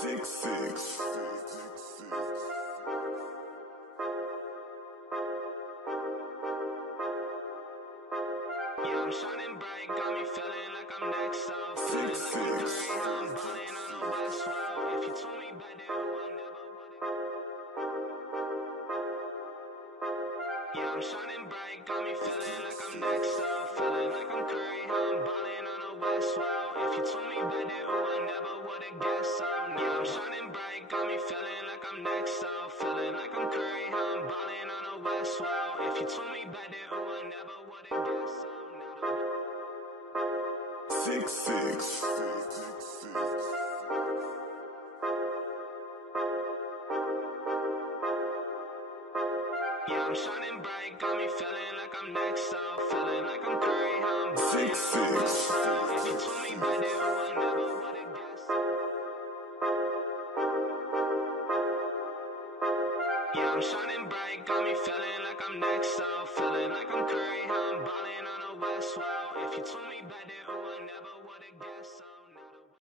six. Yeah, I'm shining bright, got me feeling like I'm next up. Feeling like I'm Curry, I'm balling on the West Wall. If you told me back then, I never would've. Yeah, I'm shining bright, got me feeling like I'm next up. Feeling like I'm Curry, I'm balling on the West Wall. If you told me back then, I never would've guessed so. Yeah, I'm shining bright, got me feeling like I'm next up. Feeling like I'm Curry, I'm balling on the West Wall. If you told me back then, I never would've guessed so. Six. Yeah, I'm shining bright, got me feeling like I'm next up. Feeling like I'm Curry, I'm balling Six. on the West Wall. If you told me back then, I never would've guessed. Yeah, I'm shining bright, got me feeling like I'm next up. Feeling like I'm Curry, I'm balling on the West Wall. If you told me back then, I never would've guessed so.